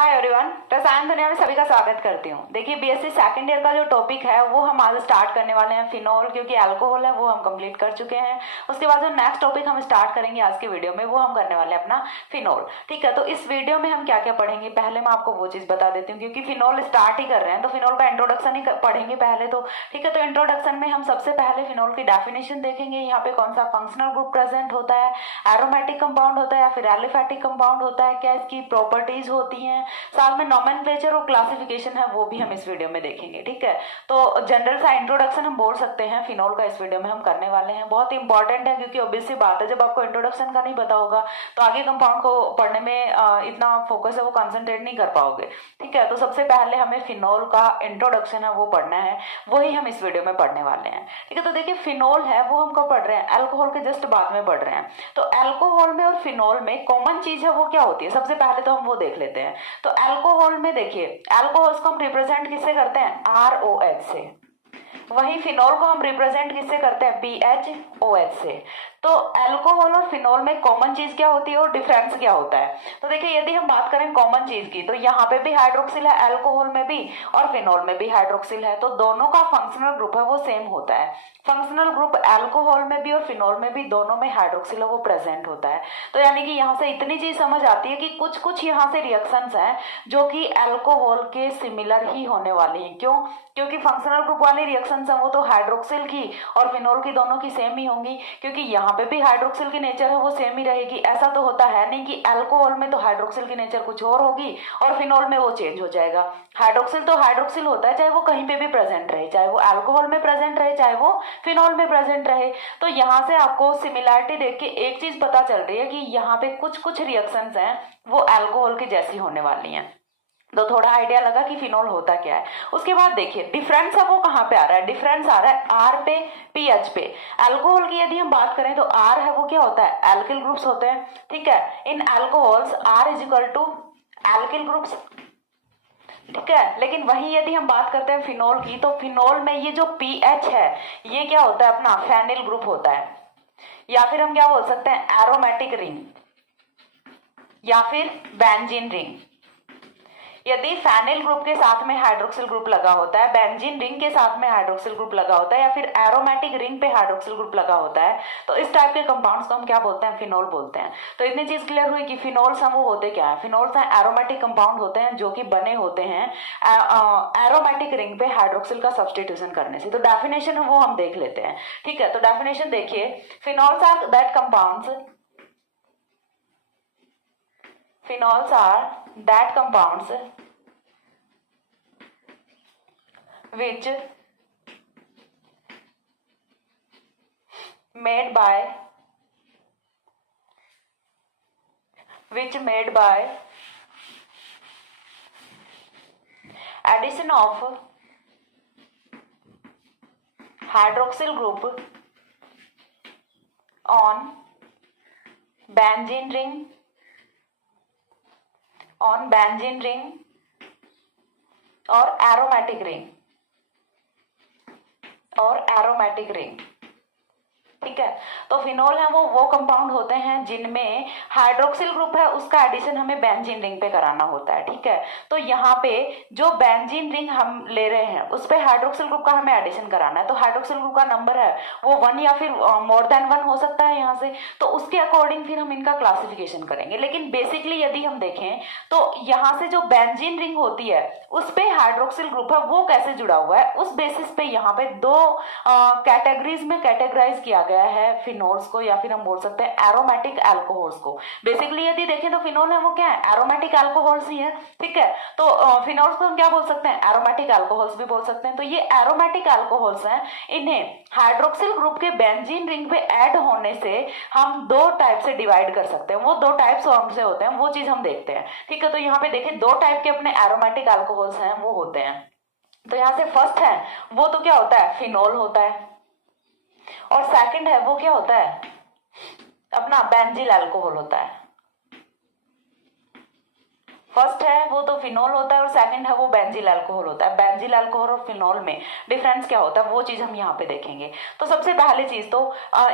Hi everyone, रसायन दुनिया में सभी का स्वागत करती हूँ। देखिए बीएससी सेकंड ईयर का जो टॉपिक है वो हम आज स्टार्ट करने वाले हैं। फिनोल, क्योंकि अल्कोहल है वो हम कंप्लीट कर चुके हैं। उसके बाद जो नेक्स्ट टॉपिक हम स्टार्ट करेंगे आज के वीडियो में वो हम करने वाले हैं अपना फिनोल। ठीक है, तो इस वीडियो में हम क्या क्या पढ़ेंगे पहले मैं आपको वो चीज़ बता देती हूँ, क्योंकि फिनोल स्टार्ट ही कर रहे हैं तो फिनोल का इंट्रोडक्शन ही पढ़ेंगे पहले तो। ठीक है, तो इंट्रोडक्शन में हम सबसे पहले फिनोल की डेफिनेशन देखेंगे, यहाँ पे कौन सा फंक्शनल ग्रुप प्रेजेंट होता है, एरोमेटिक कंपाउंड होता है या फिर एलिफेटिक कंपाउंड होता है, क्या इसकी प्रॉपर्टीज होती हैं, साथ में नोमेनक्लेचर और क्लासिफिकेशन है वो भी हम इस वीडियो में देखेंगे। ठीक है, तो जनरल सा इंट्रोडक्शन हम बोल सकते हैं फिनोल का इस वीडियो में हम करने वाले हैं। बहुत इंपॉर्टेंट है, क्योंकि ऑब्वियस सी बात है जब आपको इंट्रोडक्शन का नहीं पता होगा तो आगे कंपाउंड को पढ़ने में इतना फोकस है वो कंसंट्रेट नहीं कर पाओगे। ठीक है, तो सबसे पहले हमें फिनोल का इंट्रोडक्शन है वो पढ़ना है, वही हम इस वीडियो में पढ़ने वाले हैं। ठीक है, तो देखिए फिनोल है वो हम कब पढ़ रहे हैं, अल्कोहल के जस्ट बाद में पढ़ रहे हैं। तो अल्कोहल में और फिनोल में कॉमन चीज है वो क्या होती है, सबसे पहले तो हम वो देख लेते हैं। तो अल्कोहल में देखिए, अल्कोहल को हम रिप्रेजेंट किससे करते हैं, ROH से। वही फिनोल को हम रिप्रेजेंट किससे करते हैं, BHOH से। तो अल्कोहल और फिनोल में कॉमन चीज क्या होती है और डिफरेंस क्या होता है। तो देखिए यदि हम बात करें कॉमन चीज की तो यहाँ पे भी हाइड्रोक्सिल है, अल्कोहल में भी और फिनोल में भी हाइड्रोक्सिल है, तो दोनों का फंक्शनल ग्रुप है वो सेम होता है। फंक्शनल ग्रुप अल्कोहल में भी और फिनोल में भी दोनों में हाइड्रोक्सिल है वो प्रेजेंट होता है। तो यानी कि यहाँ से इतनी चीज समझ आती है कि कुछ कुछ यहाँ से रिएक्शंस हैं जो कि अल्कोहल के सिमिलर ही होने वाली हैं। क्यों, क्योंकि फंक्शनल ग्रुप वाली रिएक्शंस हैं वो तो हाइड्रोक्सिल की और फिनोल की दोनों की सेम ही होंगी, क्योंकि यहाँ पे भी हाइड्रोक्सिल की नेचर है वो सेम ही रहेगी। ऐसा तो होता है नहीं कि अल्कोहल में तो हाइड्रोक्सिल की नेचर कुछ और होगी और फिनोल में वो चेंज हो जाएगा। हाइड्रोक्सिल तो हाइड्रोक्सिल होता है, चाहे वो कहीं पे भी प्रेजेंट रहे, चाहे वो अल्कोहल में प्रेजेंट रहे चाहे वो फिनोल में प्रेजेंट रहे। तो यहाँ से आपको सिमिलैरिटी देख के एक चीज पता चल रही है कि यहाँ पे कुछ कुछ रिएक्शंस हैं वो अल्कोहल की जैसी होने वाली हैं। तो थोड़ा आइडिया लगा कि फिनोल होता क्या है। उसके बाद देखिए डिफरेंस है वो कहाँ पे आ रहा है, डिफरेंस आ रहा है R पे, PH पे। अल्कोहल की यदि हम बात करें तो R है वो क्या होता है, एल्किल ग्रुप्स होते हैं। ठीक है, इन alcohols R is equal to alkyl groups. ठीक है, लेकिन वही यदि हम बात करते हैं फिनोल की तो फिनोल में ये जो PH है ये क्या होता है, अपना फेनिल ग्रुप होता है, या फिर हम क्या बोल सकते हैं एरोमेटिक रिंग या फिर बेंजीन रिंग। यदि फेनिल ग्रुप के साथ में हाइड्रोक्सिल ग्रुप लगा होता है, बेंजीन रिंग के साथ में हाइड्रोक्सिल ग्रुप लगा होता है या फिर एरोमेटिक रिंग पे हाइड्रोक्सिल ग्रुप लगा होता है, तो इस टाइप के कंपाउंड्स को हम क्या बोलते हैं, फिनोल बोलते हैं। तो इतनी चीज क्लियर हुई कि फिनोल्स हम वो होते क्या है, फिनोल्स हैं एरोमेटिक कंपाउंड होते हैं जो कि बने होते हैं एरोमेटिक रिंग पे हाइड्रोक्सिल का सब्सटीट्यूशन करने से। तो डेफिनेशन वो हम देख लेते हैं। ठीक है, तो डेफिनेशन देखिए, phenols are that compounds, phenols are that compounds which made by addition of hydroxyl group on benzene ring और एरोमेटिक रिंग। ठीक है, तो फिनोल है वो कंपाउंड होते हैं जिनमें हाइड्रोक्सिल ग्रुप है उसका एडिशन हमें बेंजीन रिंग पे कराना होता है। ठीक है, तो यहाँ पे जो बेंजीन रिंग हम ले रहे हैं उस पे हाइड्रोक्सिल ग्रुप का हमें एडिशन कराना है। तो हाइड्रोक्सिल ग्रुप का नंबर है वो 1 या फिर मोर देन 1 हो सकता है यहाँ से, तो उसके अकॉर्डिंग फिर हम इनका क्लासिफिकेशन करेंगे। लेकिन बेसिकली यदि हम देखें तो यहाँ से जो बेंजीन रिंग होती है उस पे हाइड्रोक्सिल ग्रुप है वो कैसे जुड़ा हुआ है, उस बेसिस पे यहाँ पे दो कैटेगरीज में कैटेगराइज किया गया है फिनोल्स को, या फिर हम बोल सकते हैं एरोमेटिक अल्कोहल्स को। बेसिकली यदि देखें तो फिनोल है वो क्या है, एरोमेटिक अल्कोहल्स ही है। ठीक है, तो फिनोल्स को हम क्या बोल सकते हैं, एरोमेटिक अल्कोहल्स भी बोल सकते हैं। तो ये एरोमेटिक अल्कोहल्स हैं, इन्हें हाइड्रोक्सिल ग्रुप के बेंजीन रिंग पे ऐड होने से हम दो टाइप से डिवाइड कर सकते हैं। वो दो टाइप्स कौन से होते हैं वो चीज हम देखते हैं। ठीक है, तो यहाँ पे देखिए दो टाइप के अपने एरोमेटिक अल्कोहल्स हैं वो होते हैं। तो यहाँ से फर्स्ट है वो तो क्या होता है, फिनोल होता है, और सेकंड है वो क्या होता है, अपना बेंजील अल्कोहल होता है। फर्स्ट है वो तो फिनोल होता है और सेकंड है वो बेंजील अल्कोहल होता है। बेंजील अल्कोहल और फिनोल में डिफरेंस क्या होता है वो चीज हम यहाँ पे देखेंगे। तो सबसे पहले चीज तो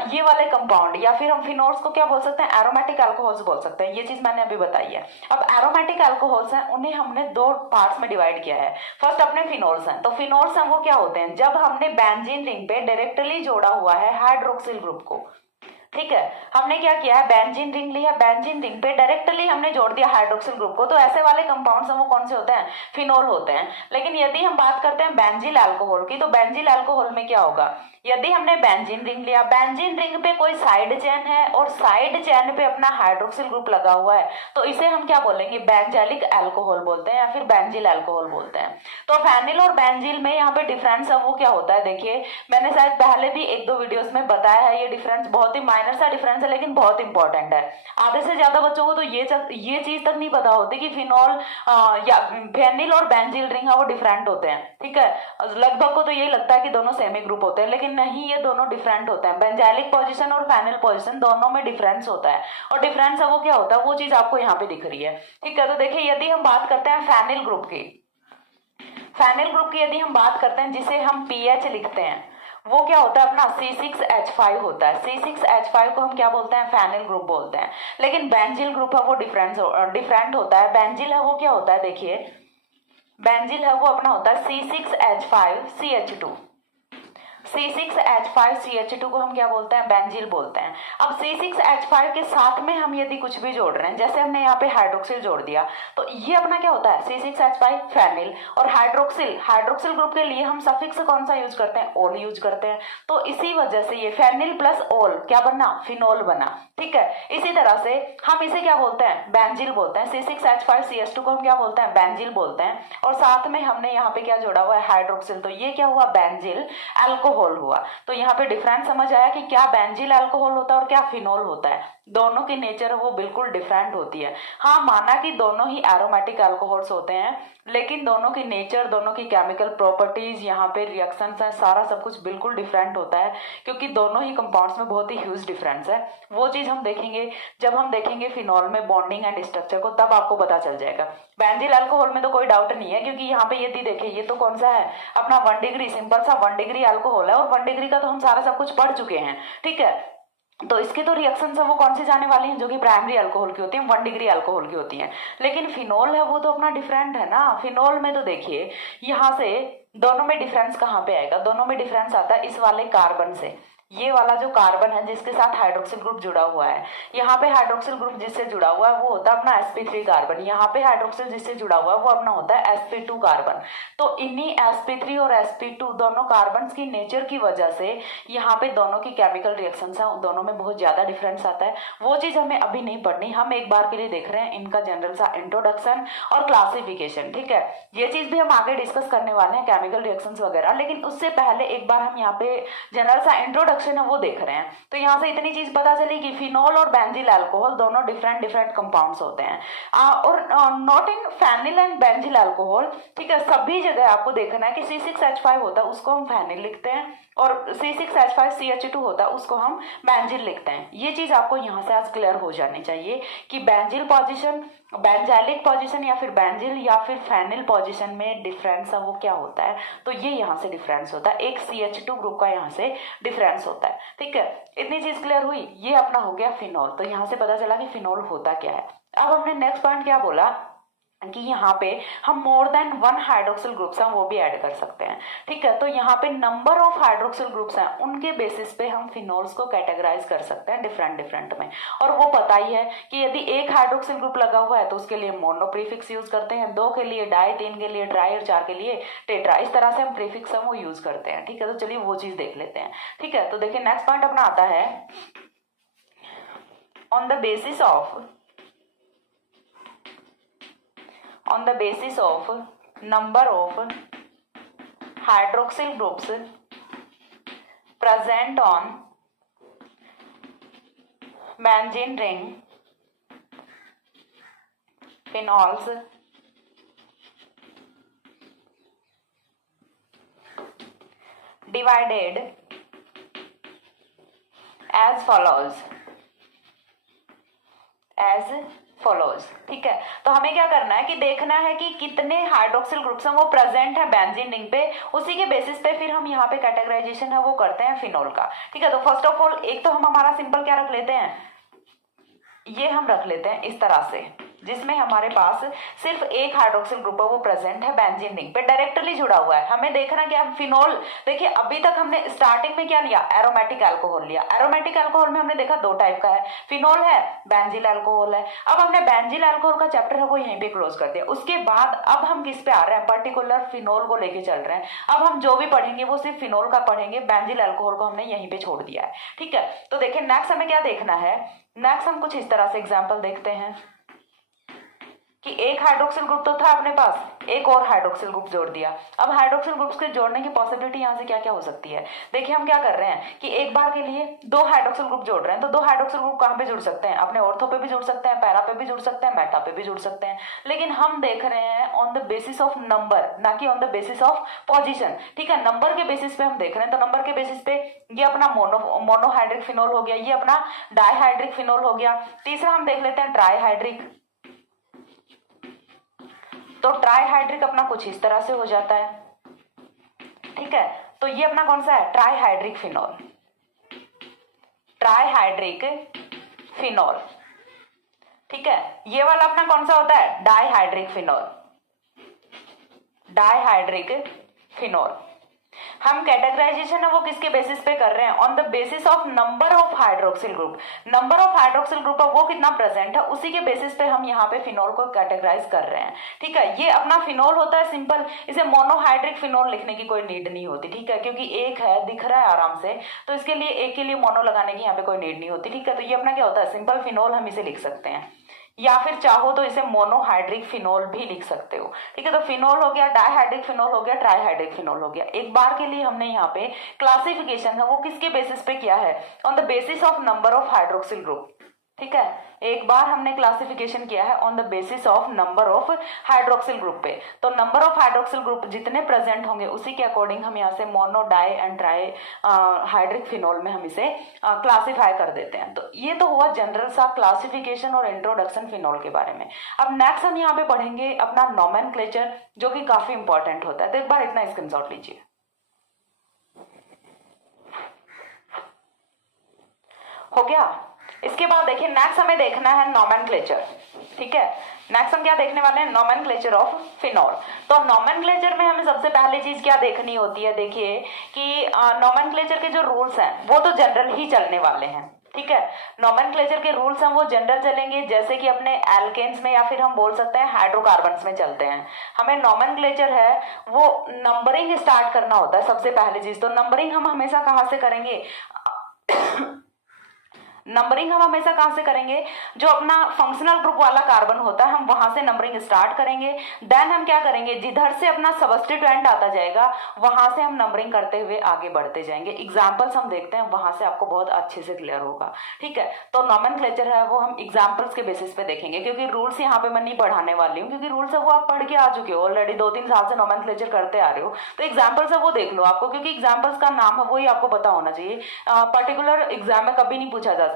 ये वाले कंपाउंड या फिर हम फिनोल्स को क्या बोल सकते हैं, एरोमेटिक अल्कोहल्स बोल सकते हैं। ये चीज मैंने अभी बताई है। अब एरोमेटिक अल्कोहल्स हैं उन्हें हमने दो पार्ट्स में डिवाइड किया है। फर्स्ट अपने फिनोल्स हैं, तो फिनोल्स हैं वो क्या होते हैं, जब हमने बेंजीन रिंग पे डायरेक्टली जोड़ा हुआ है हाइड्रोक्सिल ग्रुप को, ठीक है, हमने क्या किया है, बेंजीन रिंग लिया, बेंजीन रिंग पे डायरेक्टली हमने जोड़ दिया हाइड्रोक्सिल ग्रुप को, तो ऐसे वाले कंपाउंड्स हैं वो कौन से होते हैं, फिनोल होते हैं। लेकिन यदि हम बात करते हैं बेंजील अल्कोहल की, तो बेंजील अल्कोहल में क्या होगा, यदि हमने बेंजीन रिंग लिया, बेंजीन रिंग पे कोई साइड चेन है और साइड चेन पे अपना हाइड्रोक्सिल ग्रुप लगा हुआ है, तो इसे हम क्या बोलेंगे, बेंजैलिक अल्कोहल बोलते हैं या फिर बेंजील अल्कोहल बोलते हैं। तो फेनिल और बेंजील में यहाँ पे डिफरेंस है वो क्या होता है, देखिए मैंने शायद पहले भी एक दो वीडियोस में बताया है, ये डिफरेंस बहुत ही माइनर सा डिफरेंस है लेकिन बहुत इंपॉर्टेंट है। आधे से ज्यादा बच्चों को तो ये चीज तक नहीं पता होती कि फिनॉल या फेनिल और बेंजील रिंग है वो डिफरेंट होते हैं, ठीक है। लगभग को तो यही लगता है कि दोनों सेम ही ग्रुप होते हैं, लेकिन नहीं, ये दोनों डिफरेंट होते हैं। बेंजैलिक पोजीशन और फेनिल पोजीशन दोनों में डिफरेंस होता है, और डिफरेंस है वो क्या होता है, वो चीज आपको यहाँ पे दिख रही है, ठीक है। तो देखिए यदि हम बात करते हैं फेनिल ग्रुप की, फेनिल ग्रुप की यदि हम बात करते हैं जिसे हम पीएच लिखते हैं, वो क्या होता है अपना C6H5 होता है। C6H5 को हम क्या बोलते हैं, फेनिल ग्रुप बोलते हैं। लेकिन बेंजील ग्रुप है वो डिफरेंट होता है। बेंजील है वो क्या होता है, देखिए बेंजील है वो अपना होता है C6H5CH2। C6H5CH2 को हम क्या बोलते हैं, बेंजील बोलते हैं। अब C6H5 के साथ में हम यदि कुछ भी जोड़ रहे हैं, जैसे हमने यहाँ पे हाइड्रोक्सिल जोड़ दिया, तो ये अपना क्या होता है C6H5 फेनिल, और हाइड्रोक्सिल ग्रुप के लिए हम सफिक्स कौन सा यूज करते हैं, ओल यूज करते हैं। तो इसी वजह से ये फेनिल प्लस ओल क्या बना, फिनोल बना, ठीक है। इसी तरह से हम इसे क्या बोलते हैं, बेंजील बोलते हैं। C6H5CH2 को हम क्या बोलते हैं, बेंजील बोलते हैं, और साथ में हमने यहाँ पे क्या जोड़ा हुआ है, हाइड्रोक्सिल, तो ये क्या हुआ, बेंजील अल्कोहल हुआ। तो यहाँ पे डिफरेंस समझ आया कि क्या बेंजील अल्कोहल होता है और क्या फिनोल होता है। दोनों की नेचर वो बिल्कुल डिफरेंट होती है। हाँ, माना कि दोनों ही एरोमेटिक अल्कोहल्स होते हैं, लेकिन दोनों की नेचर, दोनों की केमिकल प्रॉपर्टीज, यहाँ पे रिएक्शंस हैं, सारा सब कुछ बिल्कुल डिफरेंट होता है, क्योंकि दोनों ही कंपाउंड्स में बहुत ही ह्यूज डिफरेंस है। वो चीज हम देखेंगे जब हम देखेंगे फिनोल में बॉन्डिंग एंड स्ट्रक्चर को, तब आपको पता चल जाएगा। बेंजील अल्कोहल में तो कोई डाउट नहीं है, क्योंकि यहाँ पे यदि देखिए ये तो कौन सा है, अपना 1 डिग्री, सिंपल सा 1 डिग्री अल्कोहल है, और 1 डिग्री का तो हम सारा सब कुछ पढ़ चुके हैं, ठीक है। तो इसके तो रिएक्शन है वो कौन सी जाने वाली हैं, जो कि प्राइमरी अल्कोहल की होती है, 1 डिग्री अल्कोहल की होती हैं। लेकिन फिनोल है वो तो अपना डिफरेंट है ना। फिनोल में तो देखिए यहाँ से दोनों में डिफरेंस कहाँ पे आएगा, दोनों में डिफरेंस आता है इस वाले कार्बन से। ये वाला जो कार्बन है जिसके साथ हाइड्रोक्सिल ग्रुप जुड़ा हुआ है, यहाँ पे हाइड्रोक्सिल ग्रुप जिससे जुड़ा हुआ है वो होता है अपना sp3 कार्बन, यहाँ पे हाइड्रोक्सिल जिससे जुड़ा हुआ है वो अपना होता है sp2 कार्बन। तो इन्हीं sp3 और sp2 दोनों कार्बन की नेचर की वजह से यहाँ पे दोनों की केमिकल रिएक्शंस है, दोनों में बहुत ज्यादा डिफरेंस आता है। वो चीज हमें अभी नहीं पढ़नी, हम एक बार के लिए देख रहे हैं इनका जनरल सा इंट्रोडक्शन और क्लासिफिकेशन, ठीक है। ये चीज भी हम आगे डिस्कस करने वाले हैं, केमिकल रिएक्शंस वगैरह, लेकिन उससे पहले एक बार हम यहाँ पे जनरल सा इंट्रोडक्शन है वो देख रहे हैं। तो यहाँ से इतनी चीज पता चली कि फिनोल और बेंजील अल्कोहल दोनों डिफरेंट कंपाउंड्स होते हैं, और not in phenyl and benzyl alcohol, ठीक है। सभी जगह आपको देखना है कि C6H5 होता है उसको हम फेनिल लिखते हैं, और C6H5CH2 होता है उसको हम बेंजील लिखते हैं। ये चीज आपको यहाँ से आज क्लियर हो जानी चाहिए कि बेंजील पोजीशन, बेंजैलिक पोजीशन या फिर बेंजील या फिर फेनिल पोजीशन में डिफरेंस है वो क्या होता है। तो ये यहाँ से डिफरेंस होता है, एक CH2 ग्रुप का यहाँ से डिफरेंस होता है, ठीक है। इतनी चीज क्लियर हुई। ये अपना हो गया फिनोल। तो यहाँ से पता चला कि फिनोल होता क्या है। अब हमने नेक्स्ट पॉइंट क्या बोला कि यहाँ पे हम मोर देन 1 हाइड्रोक्सिल ग्रुप्स हैं वो भी ऐड कर सकते हैं, ठीक है। तो यहाँ पे नंबर ऑफ हाइड्रोक्सिल ग्रुप्स हैं उनके बेसिस पे हम फिनोल्स को कैटेगराइज कर सकते हैं डिफरेंट में। और वो पता ही है कि यदि एक हाइड्रोक्सिल ग्रुप लगा हुआ है तो उसके लिए मोनो प्रीफिक्स यूज करते हैं, 2 के लिए डाई, 3 के लिए ट्राई और 4 के लिए टेट्रा। इस तरह से हम प्रीफिक्स हम वो यूज करते हैं, ठीक है। तो चलिए वो चीज देख लेते हैं, ठीक है। तो देखिए नेक्स्ट पॉइंट अपना आता है on the basis of number of hydroxyl groups present on benzene ring, phenols divided as follows. As follows. ठीक है, तो हमें क्या करना है कि देखना है कि कितने हाइड्रोक्सिल ग्रुप्स हैं वो प्रेजेंट है बेंजीन रिंग पे, उसी के बेसिस पे फिर हम यहाँ पे कैटेगराइजेशन है वो करते हैं फिनोल का। ठीक है, तो फर्स्ट ऑफ ऑल एक तो हम हमारा सिंपल क्या रख लेते हैं, ये हम रख लेते हैं इस तरह से, जिसमें हमारे पास सिर्फ एक हाइड्रोक्सिल ग्रुप है वो प्रेजेंट है बेंजीन रिंग पे, डायरेक्टली जुड़ा हुआ है। हमें देखना क्या है, फिनोल। देखिए अभी तक हमने स्टार्टिंग में क्या लिया, एरोमेटिक अल्कोहल लिया। एरोमेटिक अल्कोहल में हमने देखा दो टाइप का है, फिनोल है, बेंजील अल्कोहल है। अब हमने बेंजील अल्कोहल का चैप्टर है वो यहीं पे क्लोज कर दिया। उसके बाद अब हम किस पे आ रहे हैं, पर्टिकुलर फिनोल को लेके चल रहे हैं। अब हम जो भी पढ़ेंगे वो सिर्फ फिनोल का पढ़ेंगे, बेंजील अल्कोहल को हमने यहीं पे छोड़ दिया है। ठीक है, तो देखिए नेक्स्ट हमें क्या देखना है, नेक्स्ट हम कुछ इस तरह से एग्जाम्पल देखते हैं कि एक हाइड्रोक्सिल ग्रुप तो था अपने पास, एक और हाइड्रोक्सिल ग्रुप जोड़ दिया। अब हाइड्रोक्सिल ग्रुप्स के जोड़ने की पॉसिबिलिटी यहाँ से क्या क्या हो सकती है। देखिए हम क्या कर रहे हैं कि एक बार के लिए दो हाइड्रोक्सिल ग्रुप जोड़ रहे हैं, तो दो हाइड्रोक्सिल ग्रुप कहाँ पे जुड़ सकते हैं, अपने ऑर्थो पे भी जुड़ सकते हैं, पैरा पे भी जुड़ सकते हैं, मेटा पे भी जुड़ सकते हैं। लेकिन हम देख रहे हैं on the basis of number, ना कि on the basis of position. ठीक है, नंबर के बेसिस पे हम देख रहे हैं, तो नंबर के बेसिस पे ये अपना मोनोहाइड्रिक फिनोल हो गया, ये अपना डाईहाइड्रिक फिनोल हो गया। तीसरा हम देख लेते हैं ट्राईहाइड्रिक, तो ट्राईहाइड्रिक अपना कुछ इस तरह से हो जाता है। ठीक है, तो ये अपना कौन सा है, ट्राईहाइड्रिक फिनोल, ट्राईहाइड्रिक फिनोल। ठीक है, ये वाला अपना कौन सा होता है, डाईहाइड्रिक फिनोल, डाईहाइड्रिक फिनोल। हम कैटेगराइजेशन है वो किसके बेसिस पे कर रहे हैं, on the basis of number of hydroxyl group. Number of hydroxyl group है वो कितना प्रेजेंट है, उसी के बेसिस पे हम यहाँ पे फिनोल को कैटेगराइज कर रहे हैं। ठीक है, ये अपना फिनोल होता है सिंपल, इसे मोनोहाइड्रिक फिनोल लिखने की कोई नीड नहीं होती। ठीक है, क्योंकि एक है दिख रहा है आराम से, तो इसके लिए एक के लिए मोनो लगाने की यहाँ पे कोई नीड नहीं होती। ठीक है, तो ये अपना क्या होता है, सिंपल फिनोल हम इसे लिख सकते हैं, या फिर चाहो तो इसे मोनोहाइड्रिक फिनोल भी लिख सकते हो। ठीक है, तो फिनोल हो गया, डाईहाइड्रिक फिनोल हो गया, ट्राईहाइड्रिक फिनोल हो गया। एक बार के लिए हमने यहाँ पे क्लासिफिकेशन है वो किसके बेसिस पे किया है, on the basis of number of hydroxyl group. ठीक है, एक बार हमने क्लासिफिकेशन किया है on the basis of number of hydroxyl group पे, तो नंबर ऑफ हाइड्रोक्सिल ग्रुप जितने प्रेजेंट होंगे उसी के अकॉर्डिंग हम यहाँ से mono, di and trihydric phenol में हम इसे क्लासिफाई कर देते हैं। तो ये तो हुआ जनरल सा क्लासिफिकेशन और इंट्रोडक्शन फिनोल के बारे में। अब नेक्स्ट हम यहाँ पे पढ़ेंगे अपना नोमेनक्लेचर, जो कि काफी इंपॉर्टेंट होता है। तो एक बार इतना स्क्रीनशॉट लीजिए। हो गया, इसके बाद देखिए नेक्स्ट हमें देखना है नोमेनक्लेचर। ठीक है, नेक्स्ट हम क्या देखने वाले हैं, नोमेनक्लेचर ऑफ फिनोल। तो नोमेनक्लेचर में हमें सबसे पहले चीज क्या देखनी होती है, देखिए कि नोमेनक्लेचर के जो रूल्स हैं वो तो जनरल ही चलने वाले हैं। ठीक है, नोमेनक्लेचर के रूल्स हैं वो जनरल चलेंगे, जैसे कि अपने एल्केन्स में या फिर हम बोल सकते हैं हाइड्रोकार्बन्स में चलते हैं। हमें नोमेनक्लेचर है वो नंबरिंग स्टार्ट करना होता है सबसे पहले चीज। तो नंबरिंग हम हमेशा कहाँ से करेंगे नंबरिंग हम हमेशा कहां से करेंगे, जो अपना फंक्शनल ग्रुप वाला कार्बन होता है हम वहां से नंबरिंग स्टार्ट करेंगे। देन हम क्या करेंगे, जिधर से अपना सबस्टिट्यूएंट आता जाएगा वहां से हम नंबरिंग करते हुए आगे बढ़ते जाएंगे। एग्जांपल्स हम देखते हैं, वहां से आपको बहुत अच्छे से क्लियर होगा। ठीक है, तो नोमेनक्लेचर है वो हम एग्जाम्पल्स के बेसिस पे देखेंगे, क्योंकि रूल्स यहाँ पे मैं नहीं पढ़ाने वाली हूँ, क्योंकि रूल्स है वो आप पढ़ के आ चुके हो ऑलरेडी, 2-3 साल से नोमेनक्लेचर करते आ रहे हो। तो एग्जाम्पल्स है वो देख लो आपको, क्योंकि एग्जाम्पल्स का नाम है वही आपको पता होना चाहिए। पर्टिकुलर एग्जाम में कभी नहीं पूछा जाता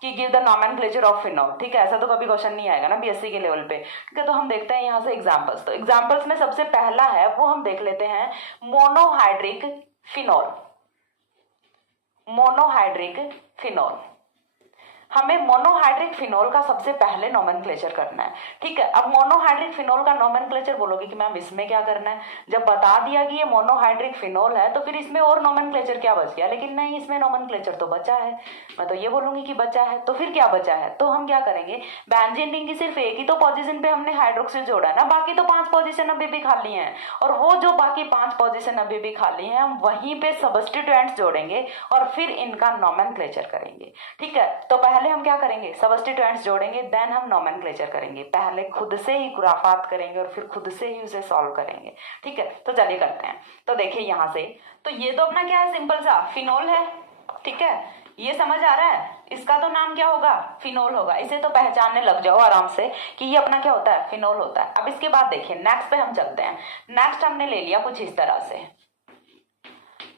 कि give the nomenclature of phenol. ठीक है, ऐसा तो कभी क्वेश्चन नहीं आएगा ना बीएससी के लेवल पे। ठीक है, तो हम देखते हैं यहाँ से एग्जांपल्स। तो एग्जांपल्स में सबसे पहला है वो हम देख लेते हैं मोनोहाइड्रिक फिनोल। मोनोहाइड्रिक फिनोल, हमें मोनोहाइड्रिक फिनोल का सबसे पहले नोमेनक्लेचर करना है। ठीक है, अब मोनोहाइड्रिक फिनोल का नोमेनक्लेचर बोलोगे कि मैम इसमें क्या करना है, जब बता दिया कि ये मोनोहाइड्रिक फिनोल है तो फिर इसमें और नोमेनक्लेचर क्या बच गया, लेकिन नहीं, इसमें नोमेनक्लेचर तो बचा है। मैं तो ये बोलूंगी कि बचा है, तो फिर क्या बचा है, तो हम क्या करेंगे, बेंजीन रिंग की सिर्फ एक ही तो पोजीशन पे हमने हाइड्रोक्सिल जोड़ा है ना, बाकी तो 5 पोजीशन अभी भी खाली हैं, और वो जो बाकी 5 पोजीशन अभी भी खाली हैं हम वहीं पे सबस्टिट्यूएंट्स जोड़ेंगे और फिर इनका नोमेनक्लेचर करेंगे। ठीक है, तो पहले हम क्या करेंगे, सबस्टिट्यूएंट्स जोड़ेंगे, देन हम नोमेनक्लेचर करेंगे। पहले खुद से ही खुराफात करेंगे और फिर खुद से ही उसे सॉल्व करेंगे। ठीक है, तो चलिए करते हैं। तो देखिए यहाँ से, तो ये तो अपना क्या है, सिंपल सा फिनोल है। ठीक है, ये समझ आ रहा है, इसका तो नाम क्या होगा, फिनोल होगा। इसे तो पहचानने लग जाओ आराम से कि ये अपना क्या होता है, फिनोल होता है। अब इसके बाद देखिए नेक्स्ट पे हम चलते हैं। नेक्स्ट हमने ले लिया कुछ इस तरह से,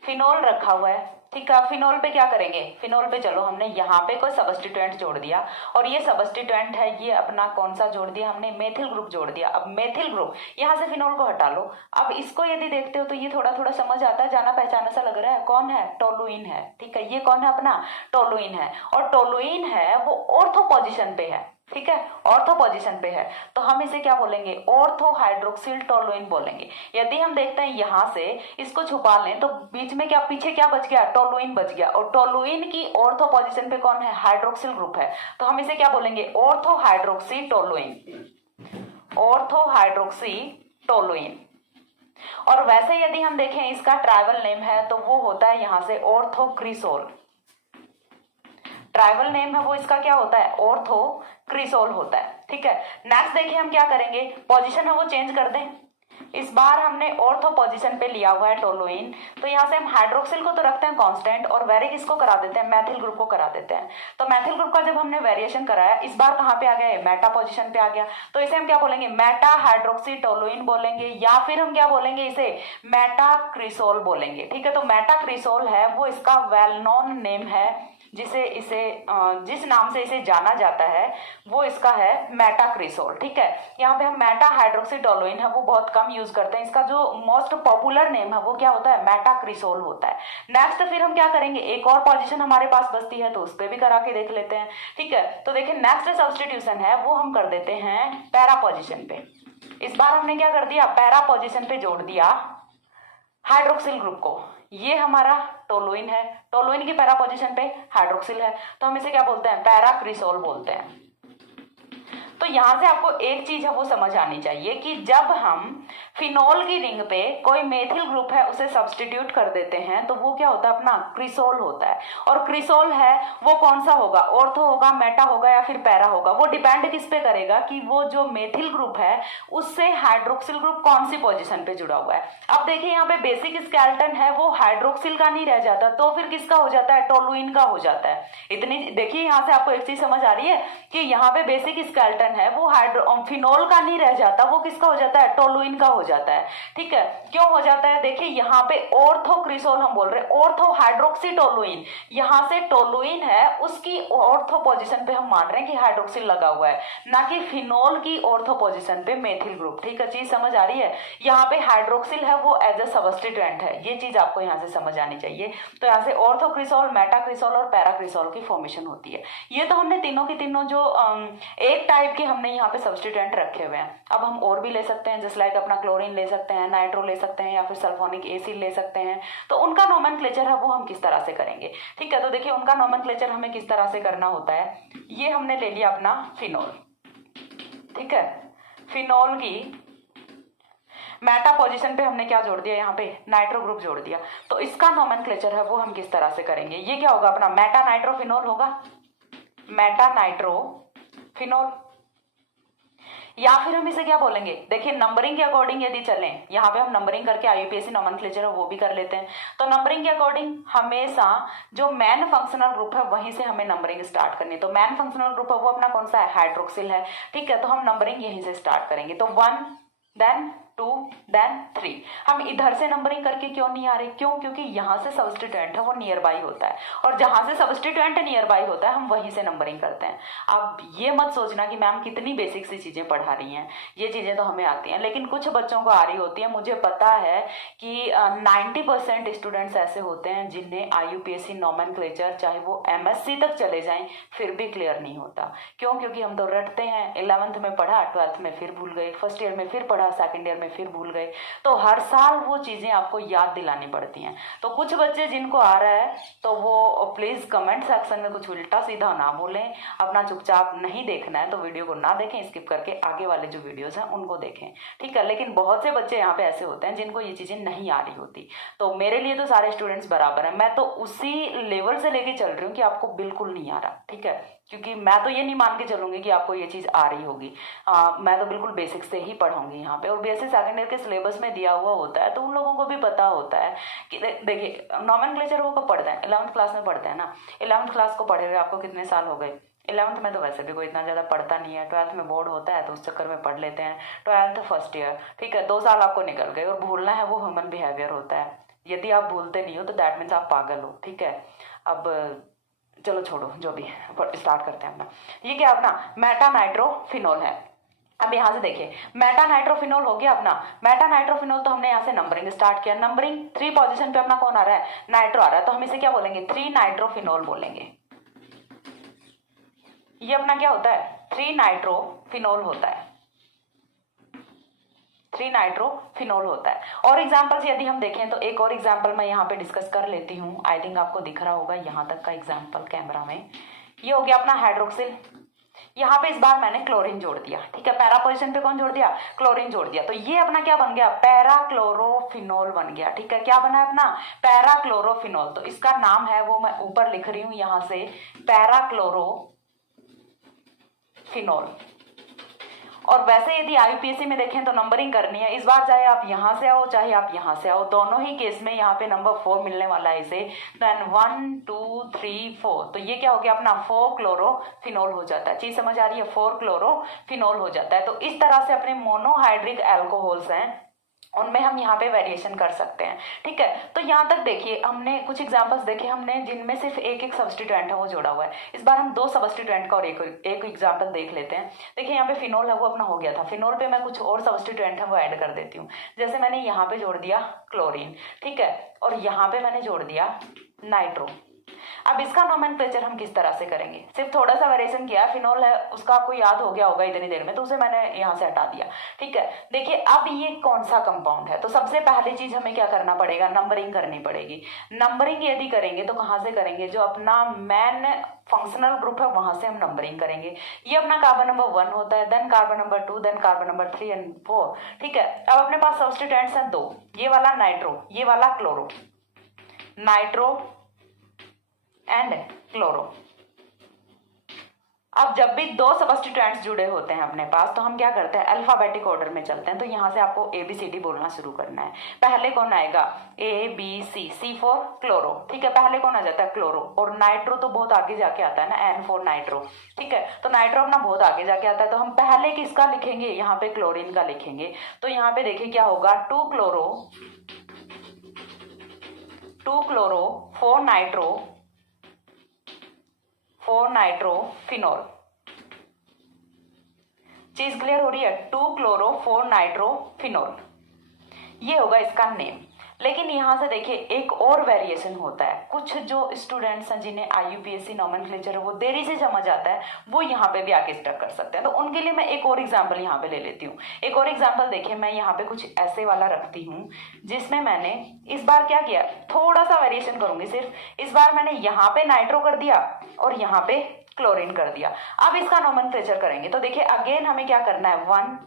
फिनोल रखा हुआ है, ठीक है। फिनोल पे क्या करेंगे, फिनोल पे चलो हमने यहाँ पे कोई सबस्टिट्यूएंट जोड़ दिया और ये सबस्टिट्यूएंट है, ये अपना कौन सा जोड़ दिया हमने, मेथिल ग्रुप जोड़ दिया। अब मेथिल ग्रुप, यहाँ से फिनोल को हटा लो। अब इसको यदि देखते हो तो ये थोड़ा थोड़ा समझ आता है, जाना पहचाना सा लग रहा है, कौन है, टोलुइन है। ठीक है, ये कौन है अपना, टोलुइन है। और टोलुइन है वो ऑर्थो पोजिशन पे है, ठीक है, ऑर्थो पोजीशन पे है, तो हम इसे क्या बोलेंगे, ऑर्थो हाइड्रोक्सिल टोलुइन बोलेंगे। यदि हम देखते हैं यहाँ से इसको छुपा लें तो बीच में क्या, पीछे क्या बच गया, टोलुइन बच गया। और टोलुइन की ऑर्थो पोजीशन पे कौन है, हाइड्रोक्सिल ग्रुप है, तो हम इसे क्या बोलेंगे, ortho hydroxy toluene, ortho hydroxy toluene. और वैसे यदि हम देखें इसका ट्राइवल नेम है तो वो होता है यहाँ से ऑर्थोक्रिसोल, ट्राइवल नेम है वो इसका क्या होता है, ऑर्थोक्रिसोल होता है। ठीक है, नेक्स्ट देखिए हम क्या करेंगे, पोजीशन है वो चेंज कर दें। इस बार हमने ऑर्थो पोजीशन पे लिया हुआ है टोलुइन, तो यहाँ से हम हाइड्रोक्सिल को तो रखते हैं कांस्टेंट और वेरिक इसको करा देते हैं, मैथिल ग्रुप को करा देते हैं। तो मैथिल ग्रुप का जब हमने वेरिएशन कराया, इस बार कहाँ पे आ गया, मेटा पोजीशन पे आ गया, तो इसे हम क्या बोलेंगे, मेटा हाइड्रोक्सी टोलुइन बोलेंगे, या फिर हम क्या बोलेंगे, इसे मेटाक्रिसोल बोलेंगे। ठीक है, तो मेटाक्रिसोल है वो इसका वेल नोन नेम है, जिस नाम से इसे जाना जाता है वो इसका है मेटाक्रिसोल। ठीक है, यहाँ पे हम मेटा हाइड्रोक्सी टोलुइन है वो बहुत कम यूज करते हैं, इसका जो मोस्ट पॉपुलर नेम है वो क्या होता है, मेटाक्रिसोल होता है। नेक्स्ट फिर हम क्या करेंगे, एक और पोजीशन हमारे पास बचती है तो उस पर भी करा के देख लेते हैं। ठीक है, तो देखिए नेक्स्ट सब्स्टिट्यूशन है वो हम कर देते हैं पैरा पोजीशन पे। इस बार हमने क्या कर दिया, पैरा पोजीशन पे जोड़ दिया हाइड्रोक्सिल ग्रुप को। ये हमारा टोलुइन है, टोलुइन की पैरा पोजीशन पे हाइड्रोक्सिल है, तो हम इसे क्या बोलते हैं, पैराक्रिसोल बोलते हैं। तो यहां से आपको एक चीज है वो समझ आनी चाहिए कि जब हम फिनोल की रिंग पे कोई मेथिल ग्रुप है उसे सब्स्टिट्यूट कर देते हैं तो वो क्या होता है, अपना क्रिसोल होता है। और क्रिसोल है वो कौन सा होगा, ऑर्थो होगा, मेटा होगा या फिर पैरा होगा, वो डिपेंड किस पे करेगा कि वो जो मेथिल ग्रुप है उससे हाइड्रोक्सिल ग्रुप कौन सी पोजिशन पे जुड़ा हुआ है। अब देखिए यहाँ पे बेसिक स्केलेटन है वो हाइड्रोक्सिल का नहीं रह जाता, तो फिर किसका हो जाता है, टोलुइन का हो जाता है। इतनी देखिए यहाँ से आपको एक चीज समझ आ रही है कि यहाँ पे बेसिक स्केलेटन है वो फिनोल का नहीं रह जाता, वो किसका हो जाता है, टोलुइन का हो जाता है। ठीक है, क्यों हो जाता है, देखिए यहाँ पे ऑर्थोक्रिसोल हम बोल रहे हैं, ऑर्थो हाइड्रोक्सी टोलुइन, यहाँ से टोलुइन है उसकी ऑर्थो पोजीशन पे हम मान रहे हैं कि हाइड्रोक्सिल लगा हुआ है, ना कि फिनोल की ऑर्थो पोजीशन पे मेथिल ग्रुप। ठीक है, चीज समझ आ रही है, यहाँ पे हाइड्रोक्सिल है वो एज ए सबस्टिट्यूएंट है, ये चीज आपको यहाँ से समझ आनी चाहिए। तो यहाँ से ऑर्थोक्रिसोल, मेटाक्रिसोल और पैराक्रिसोल की फॉर्मेशन होती है। ये तो हमने तीनों की तीनों जो एक टाइप के हमने यहाँ पे सब्स्टिट्यूएंट रखे हुए हैं। अब हम और भी ले सकते हैं, जैसे लाइक अपना क्लोरीन ले सकते हैं, नाइट्रो ले सकते हैं या फिर सल्फोनिक एसिड ले सकते हैं। तो उनका नोमेनक्लेचर है वो हम किस तरह से करेंगे। ठीक है, तो देखिए उनका नोमेनक्लेचर हमें किस तरह से करना होता है। ये हमने ले लिया अपना फिनोल, ठीक है, फिनोल की मेटा पोजीशन पे हमने क्या जोड़ दिया, यहाँ पे नाइट्रो ग्रुप जोड़ दिया, तो इसका नोमेनक्लेचर है वो हम किस तरह से करेंगे। ये क्या होगा, अपना मेटा नाइट्रो फिनोल होगा, मेटा नाइट्रो फिनोल, या फिर हम इसे क्या बोलेंगे, देखिए नंबरिंग के अकॉर्डिंग यदि चलें, यहाँ पे हम नंबरिंग करके आईयूपीएसी नोमेनक्लेचर है वो भी कर लेते हैं। तो नंबरिंग के अकॉर्डिंग हमेशा जो मेन फंक्शनल ग्रुप है वहीं से हमें नंबरिंग स्टार्ट करनी है। तो मेन फंक्शनल ग्रुप है वो अपना कौन सा है, हाइड्रोक्सिल है। ठीक है, तो हम नंबरिंग यहीं से स्टार्ट करेंगे। तो 1 देन 2 देन 3। हम इधर से नंबरिंग करके क्यों नहीं आ रहे, क्यों, क्योंकि यहाँ से सब्स्टिट्यूएंट है वो नियर बाई होता है, और जहां से सब्स्टिट्यूएंट नियर बाई होता है हम वहीं से नंबरिंग करते हैं। अब ये मत सोचना कि मैम कितनी बेसिक सी चीजें पढ़ा रही हैं, ये चीजें तो हमें आती हैं, लेकिन कुछ बच्चों को आ रही होती है। मुझे पता है कि 90% स्टूडेंट्स ऐसे होते हैं जिन्हें आईयूपीएसी नोमेनक्लेचर चाहे वो एमएससी तक चले जाएं फिर भी क्लियर नहीं होता। क्यों, क्योंकि हम तो रटते हैं, 11th में पढ़ा, 12th में फिर भूल गए, फर्स्ट ईयर में फिर पढ़ा, सेकेंड ईयर में फिर भूल गए। तो हर साल वो चीजें आपको याद दिलानी पड़ती हैं। तो कुछ बच्चे जिनको आ रहा है तो वो प्लीज कमेंट सेक्शन में कुछ उल्टा सीधा ना बोलें, अपना चुपचाप नहीं देखना है तो वीडियो को ना देखें, स्किप करके आगे वाले जो वीडियोस हैं उनको देखें। ठीक है, लेकिन बहुत से बच्चे यहाँ पे ऐसे होते हैं जिनको ये चीजें नहीं आ रही होती। तो मेरे लिए तो सारे स्टूडेंट्स बराबर है, मैं तो उसी लेवल से लेके चल रही हूँ कि आपको बिल्कुल नहीं आ रहा। ठीक है, क्योंकि मैं तो ये नहीं मान के चलूंगी कि आपको ये चीज आ रही होगी। मैं तो बिल्कुल बेसिक से ही पढ़ाऊंगी यहाँ पे, और बीएससी सेकंड ईयर के सिलेबस में दिया हुआ होता है तो उन लोगों को भी पता होता है कि देखिए नोमेनक्लेचर वो कब पढ़ते हैं, 11th क्लास में पढ़ते हैं ना। 11th क्लास को पढ़े हुए आपको कितने साल हो गए, 11th में तो वैसे भी कोई इतना ज़्यादा पढ़ता नहीं है, 12th में बोर्ड होता है तो उस चक्कर में पढ़ लेते हैं, 12th फर्स्ट ईयर। ठीक है, 2 साल आपको निकल गए, और भूलना है वो ह्यूमन बिहेवियर होता है। यदि आप भूलते नहीं हो तो दैट मीन्स आप पागल हो, ठीक है। अब चलो छोड़ो, जो भी, स्टार्ट करते हैं अपना। ये क्या अपना मेटा नाइट्रोफिनोल है। अब यहाँ से देखिए मेटा नाइट्रोफिनोल हो गया अपना। मेटा नाइट्रोफिनोल तो हमने यहाँ से नंबरिंग स्टार्ट किया। नंबरिंग 3 पोजीशन पे अपना कौन आ रहा है, नाइट्रो आ रहा है, तो हम इसे क्या बोलेंगे, 3 नाइट्रोफिनोल बोलेंगे। ये अपना क्या होता है, 3 नाइट्रोफिनोल होता है, 3 नाइट्रोफिनोल होता है। और एग्जांपल्स यदि हम देखें तो एक और एग्जांपल मैं यहाँ पे डिस्कस कर लेती हूँ। आई थिंक आपको दिख रहा होगा यहाँ तक का एग्जांपल कैमरा में। ये हो गया अपना हाइड्रोक्सिल। यहाँ पे इस बार मैंने क्लोरीन जोड़ दिया, ठीक है। पैरा पोजीशन पे कौन जोड़ दिया, क्लोरीन जोड़ दिया। तो ये अपना क्या बन गया, पैराक्लोरोफिनोल बन गया, ठीक है। क्या बना है अपना, पैराक्लोरोफिनोल। तो इसका नाम है वो मैं ऊपर लिख रही हूँ यहाँ से, पैराक्लोरोफिनोल। और वैसे यदि आईयूपीएससी में देखें तो नंबरिंग करनी है इस बार, चाहे आप यहाँ से आओ चाहे आप यहाँ से आओ, दोनों ही केस में यहाँ पे नंबर 4 मिलने वाला है इसे। देन 1 2 3 4, तो ये क्या हो गया अपना 4 क्लोरोफिनोल हो जाता है। चीज समझ आ रही है, 4 क्लोरोफिनोल हो जाता है। तो इस तरह से अपने मोनोहाइड्रिक एल्कोहल्स हैं उनमें हम यहाँ पे वेरिएशन कर सकते हैं, ठीक है। तो यहाँ तक देखिए हमने कुछ एग्जांपल्स देखे हमने जिनमें सिर्फ एक एक सब्स्टिट्यूएंट है वो जोड़ा हुआ है। इस बार हम 2 सब्स्टिट्यूएंट का और एक एग्जांपल देख लेते हैं। देखिए यहाँ पे फिनोल है वो अपना हो गया था। फिनोल पे मैं कुछ और सब्स्टिट्यूएंट है वो ऐड कर देती हूँ। जैसे मैंने यहाँ पे जोड़ दिया क्लोरीन, ठीक है, और यहाँ पे मैंने जोड़ दिया नाइट्रो। अब इसका नोमेनक्लेचर हम किस तरह से करेंगे, सिर्फ थोड़ा सा वेरिएशन किया। फिनोल है उसका आपको याद हो गया होगा इतनी देर में, तो उसे मैंने यहाँ से हटा दिया, ठीक है। देखिए अब ये कौन सा कंपाउंड है, तो सबसे पहली चीज हमें क्या करना पड़ेगा, नंबरिंग करनी पड़ेगी। नंबरिंग यदि करेंगे तो कहाँ से करेंगे, जो अपना मेन फंक्शनल ग्रुप है वहां से हम नंबरिंग करेंगे। ये अपना कार्बन नंबर 1 होता है, then carbon number 2, then carbon number 3 and 4, ठीक है। अब अपने पास सब्स्टिट्यूएंट्स हैं 2, ये वाला नाइट्रो, ये वाला क्लोरो, नाइट्रो एंड क्लोरो। अब जब भी 2 सब्स्टिट्यूएंट्स जुड़े होते हैं अपने पास तो हम क्या करते हैं, अल्फाबेटिक ऑर्डर में चलते हैं। तो यहां से आपको ABCD बोलना शुरू करना है। पहले कौन आएगा, ABC, C फॉर क्लोरो, ठीक है। पहले कौन आ जाता है, क्लोरो। और नाइट्रो तो बहुत आगे जाके आता है ना, N फॉर नाइट्रो, ठीक है। तो नाइट्रो अपना बहुत आगे जाके आता है। तो हम पहले किसका लिखेंगे, यहाँ पे क्लोरीन का लिखेंगे। तो यहाँ पे देखिए क्या होगा, 2 क्लोरो 4 नाइट्रोफिनोल। चीज क्लियर हो रही है, 2 क्लोरो 4 नाइट्रोफिनोल, ये होगा इसका नेम। लेकिन यहां से देखिए एक और वेरिएशन होता है। कुछ जो स्टूडेंट्स हैं जिन्हें आईयूपीएससी नोमेनक्लेचर वो देरी से समझ आता है, वो यहाँ पे भी आके स्टक कर सकते हैं। तो उनके लिए मैं एक और एग्जांपल यहाँ पे ले लेती हूँ। एक और एग्जांपल देखिए, मैं यहाँ पे कुछ ऐसे वाला रखती हूँ जिसमें मैंने इस बार क्या किया, थोड़ा सा वेरिएशन करूंगी सिर्फ। इस बार मैंने यहाँ पे नाइट्रो कर दिया और यहाँ पे क्लोरीन कर दिया। अब इसका नोमेनक्लेचर करेंगे तो देखिए अगेन हमें क्या करना है, 1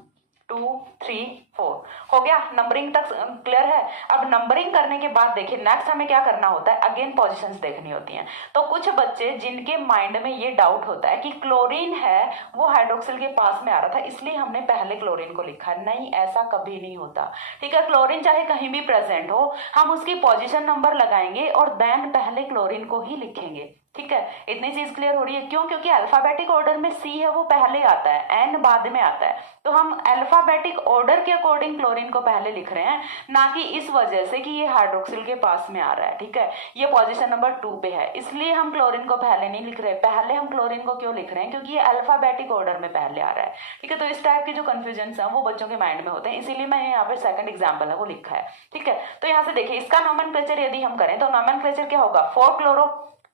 2 3 4 हो गया। नंबरिंग तक क्लियर है। अब नंबरिंग करने के बाद देखिए नेक्स्ट हमें क्या करना होता है, अगेन पोजीशंस देखनी होती हैं। तो कुछ बच्चे जिनके माइंड में ये डाउट होता है कि क्लोरीन है वो हाइड्रोक्सिल के पास में आ रहा था इसलिए हमने पहले क्लोरीन को लिखा, नहीं ऐसा कभी नहीं होता, ठीक है। क्लोरीन चाहे कहीं भी प्रेजेंट हो, हम उसकी पोजीशन नंबर लगाएंगे और देन पहले क्लोरीन को ही लिखेंगे, ठीक है। इतनी चीज क्लियर हो रही है, क्यों, क्योंकि अल्फाबेटिक ऑर्डर में C है वो पहले आता है, N बाद में आता है। तो हम अल्फाबेटिक ऑर्डर के अकॉर्डिंग क्लोरीन को पहले लिख रहे हैं, ना कि इस वजह से कि ये हाइड्रोक्सिल के पास में आ रहा है, ठीक है। ये पोजीशन नंबर 2 पे है इसलिए हम क्लोरीन को पहले नहीं लिख रहे। पहले हम क्लोरीन को क्यों लिख रहे हैं, क्योंकि ये अल्फाबेटिक ऑर्डर में पहले आ रहा है, ठीक है। तो इस टाइप के जो कंफ्यूजन है वो बच्चों के माइंड में होते हैं, इसीलिए मैंने यहाँ पे सेकंड एग्जाम्पल है वो लिखा है, ठीक है। तो यहाँ से देखिए इसका नोमेनक्लेचर यदि हम करें तो नोमेनक्लेचर क्या होगा, 4 क्लोरो।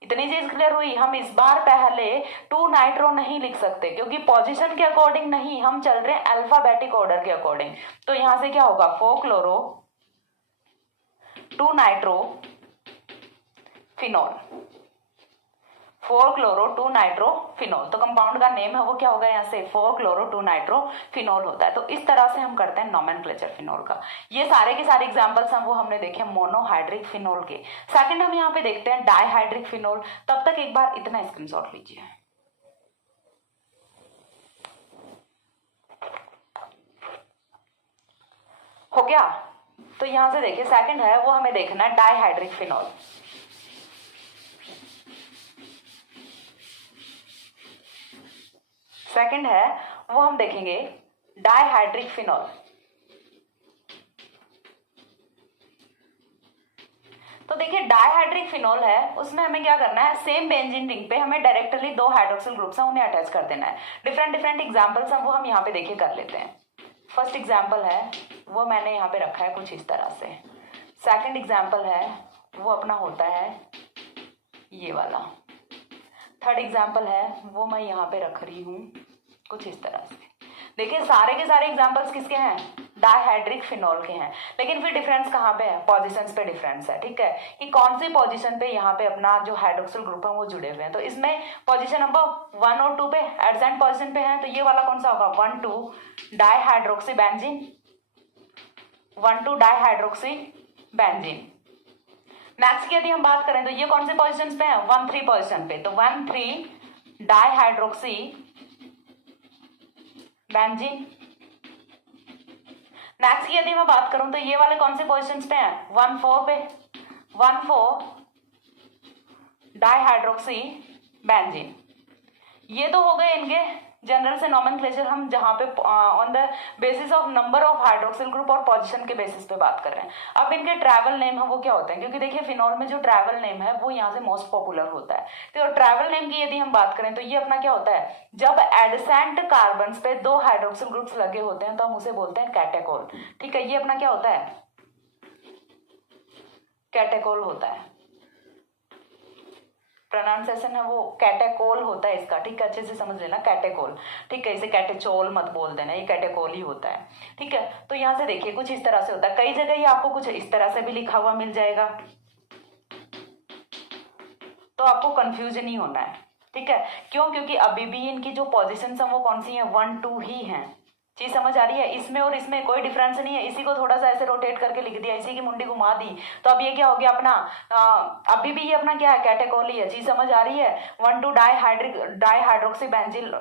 इतनी चीज क्लियर हुई। हम इस बार पहले 2 नाइट्रो नहीं लिख सकते क्योंकि पोजीशन के अकॉर्डिंग नहीं, हम चल रहे हैं अल्फाबेटिक ऑर्डर के अकॉर्डिंग। तो यहां से क्या होगा, 4 chloro 2 nitro phenol, 4 chloro 2 nitro phenol. तो कंपाउंड का नेम है वो क्या होगा, यहाँ से 4 क्लोरो 2 नाइट्रो फिनोल होता है। तो इस तरह से हम करते हैं नोमेनक्लेचर फिनोल का। ये सारे के सारे एग्जांपल्स हैं वो हमने देखे मोनोहाइड्रिक फिनोल के। सेकंड हम यहाँ पे देखते हैं डाइहाइड्रिक फिनोल। तब तक एक बार इतना स्क्रीनशॉट लीजिए। हो गया। तो यहां से देखिए सेकंड है वो हमें देखना है डाइहाइड्रिक फिनोल। सेकंड है वो हम देखेंगे डाइहाइड्रिक फिनोल। तो देखिए डायहाइड्रिक फिनोल है, उसमें हमें क्या करना है, सेम बेंजीन रिंग पे हमें डायरेक्टली दो हाइड्रोक्सिल ग्रुप्स हैं उन्हें अटैच कर देना है। डिफरेंट डिफरेंट एग्जांपल्स हैं वो हम यहाँ पे देखिए कर लेते हैं। फर्स्ट एग्जांपल है वो मैंने यहाँ पे रखा है कुछ इस तरह से। सेकंड एग्जांपल है वो अपना होता है ये वाला। थर्ड एग्जांपल है वो मैं यहाँ पे रख रही हूँ कुछ इस तरह से। देखिए सारे के सारे एग्जांपल्स किसके हैं, डायहाइड्रिक फिनोल के हैं, लेकिन फिर डिफरेंस कहाँ पे है, पोजीशंस पे डिफरेंस है। ठीक है, कि कौन सी पोजीशन पे यहाँ पे अपना जो हाइड्रोक्सिल ग्रुप है वो जुड़े हुए हैं। तो इसमें पोजीशन नंबर 1 और 2 पे एडजेंट पोजीशन पे है, तो ये वाला कौन सा होगा, 1,2 dihydroxy benzene, 1,2 dihydroxy benzene. Next की यदि हम बात करें तो ये कौन से पोजीशन पे है, 1,3 पोजीशन पे, तो 1,3 डायहाइड्रोक्सी बेंजीन। नेक्स्ट की यदि मैं बात करूं तो ये वाले कौन से पोजीशंस पे हैं, 1,4 पे, 1,4 डायहाइड्रोक्सी बेंजीन। ये तो हो गए इनके जनरल से नॉमेनक्लेचर, हम जहां पे on the basis of number of hydroxyl group और पोजीशन के बेसिस पे बात कर रहे हैं। अब इनके ट्रैवल नेम है वो क्या होते हैं, क्योंकि देखिए फिनोल में जो ट्रैवल नेम है वो यहाँ से मोस्ट पॉपुलर होता है। तो ट्रैवल नेम की यदि हम बात करें तो ये अपना क्या होता है, जब एडसेंट कार्बन पे दो हाइड्रोक्सिल ग्रुप्स लगे होते हैं तो हम उसे बोलते हैं कैटेकोल। ठीक है, ये अपना क्या होता है, कैटेकोल होता है। प्रोनाउंसिएशन है वो कैटेकोल होता है इसका। ठीक है, अच्छे से समझ लेना, कैटेकोल। ठीक है, इसे कैटेचोल मत बोल देना, ये कैटेकोल ही होता है। ठीक है, तो यहाँ से देखिए कुछ इस तरह से होता है। कई जगह ये आपको कुछ इस तरह से भी लिखा हुआ मिल जाएगा, तो आपको कंफ्यूज नहीं होना है। ठीक है, क्यों, क्योंकि अभी भी इनकी जो पोजिशन है वो कौन सी है, 1,2 ही है। चीज समझ आ रही है, इसमें और इसमें कोई डिफरेंस नहीं है। इसी को थोड़ा सा ऐसे रोटेट करके लिख दिया, इसी की मुंडी घुमा दी, तो अब ये क्या हो गया अपना, अभी भी ये अपना क्या है, कैटेकोल ही है। चीज समझ आ रही है, 1,2 dihydroxy benzene,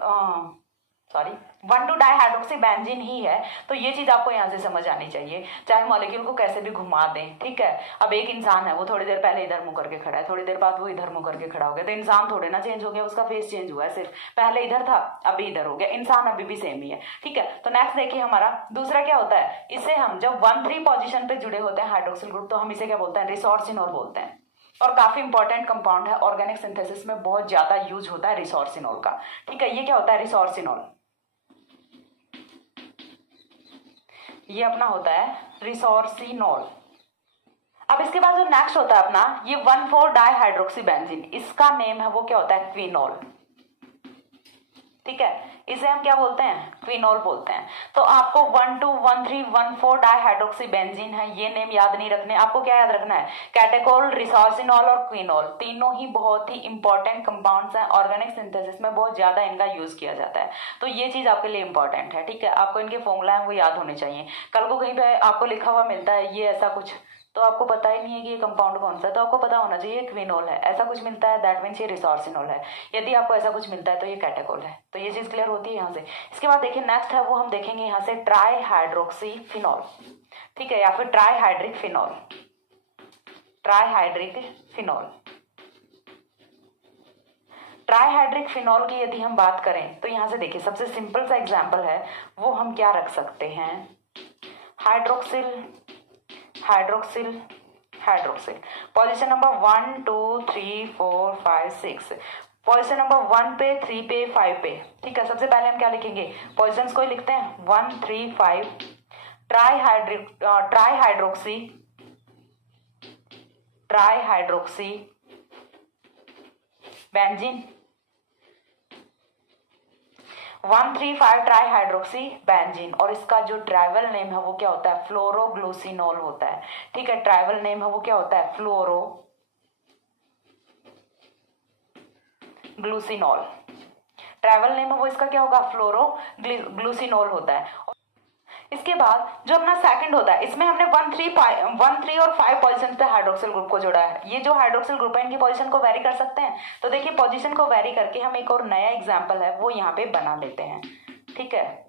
sorry 1,2 dihydroxy benzene ही है। तो ये चीज आपको यहाँ से समझ आनी चाहिए, चाहे मॉलिक्यूल को कैसे भी घुमा दें। ठीक है, अब एक इंसान है, वो थोड़ी देर पहले इधर मुंह करके खड़ा है, थोड़ी देर बाद वो इधर मुंह करके खड़ा हो गया, तो इंसान थोड़े ना चेंज हो गया, उसका फेस चेंज हुआ है, सिर्फ पहले इधर था अभी इधर हो गया, इंसान अभी भी सेम ही है। ठीक है, तो नेक्स्ट देखिए हमारा दूसरा क्या होता है, इसे हम जब 1,3 पोजिशन पे जुड़े होते हैं हाइड्रोक्सिल ग्रुप, तो हम इसे क्या बोलते हैं, रिसोर्सिनोल बोलते हैं। और काफी इंपॉर्टेंट कंपाउंड है, ऑर्गेनिक सिंथेसिस में बहुत ज्यादा यूज होता है रिसोर्सिनोल का। ठीक है, ये क्या होता है, रिसोर्सिनोल, ये अपना होता है रिसोर्सिनोल। अब इसके बाद जो नेक्स्ट होता है अपना ये 1,4 डायहाइड्रोक्सी बेंजीन, इसका नेम है वो क्या होता है, क्विनोल। ठीक है, इसे हम क्या बोलते हैं, क्विनोल बोलते हैं। तो आपको 1,2 1,3 1,4 डायहाइड्रोक्सी बेंजीन है, ये नेम याद नहीं रखने, आपको क्या याद रखना है, कैटेकोल, रिसोर्सिनोल और क्विनोल। तीनों ही बहुत ही इंपॉर्टेंट कंपाउंड्स हैं, ऑर्गेनिक सिंथेसिस में बहुत ज्यादा इनका यूज किया जाता है, तो ये चीज आपके लिए इंपॉर्टेंट है। ठीक है, आपको इनके फॉर्मूला है वो याद होने चाहिए। कल को कहीं पे आपको लिखा हुआ मिलता है ये ऐसा कुछ, तो आपको पता ही नहीं है कि ये कंपाउंड कौन सा है, तो आपको पता होना चाहिए क्विनोल है। ऐसा कुछ मिलता है दैट मीन्स ये रिसोर्सिनोल है, यदि आपको ऐसा कुछ मिलता है तो ये कैटेकोल है। तो ये चीज क्लियर होती है यहाँ से। इसके बाद देखिए नेक्स्ट है वो हम देखेंगे यहाँ से ट्राई हाइड्रोक्सी फिनोल। ठीक है, या फिर try hydric phenol, try hydric phenol. Trihydric phenol की यदि हम बात करें तो यहाँ से देखिए सबसे सिंपल सा एग्जांपल है वो हम क्या रख सकते हैं, hydroxyl hydroxyl hydroxyl. Position number 1 2 3 4 5 6, position number 1 पे 3 पे 5 पे। ठीक है, सबसे पहले हम क्या लिखेंगे, पोजीशंस को ही लिखते हैं 1 3 5 ट्राईहाइड्रोक्सी ट्राईहाइड्रोक्सी बेंजीन, 1,3,5 ट्राईहाइड्रोक्सी बेंजीन। और इसका जो ट्रैवल नेम है वो क्या होता है, फ्लोरोग्लूसिनोल होता है। ठीक है, ट्रैवल नेम है वो क्या होता है, फ्लोरोग्लूसिनोल। ट्रैवल नेम है वो इसका क्या होगा, फ्लोरोग्लूसिनोल होता है। इसके बाद जो अपना सेकंड होता है, इसमें हमने 1 3 और 5 पोजीशन पे हाइड्रोक्सिल ग्रुप को जोड़ा है। ये जो हाइड्रोक्सिल ग्रुप है इनकी पोजीशन को वेरी कर सकते हैं, तो देखिए पोजीशन को वेरी करके हम एक और नया एग्जांपल है वो यहाँ पे बना लेते हैं। ठीक है,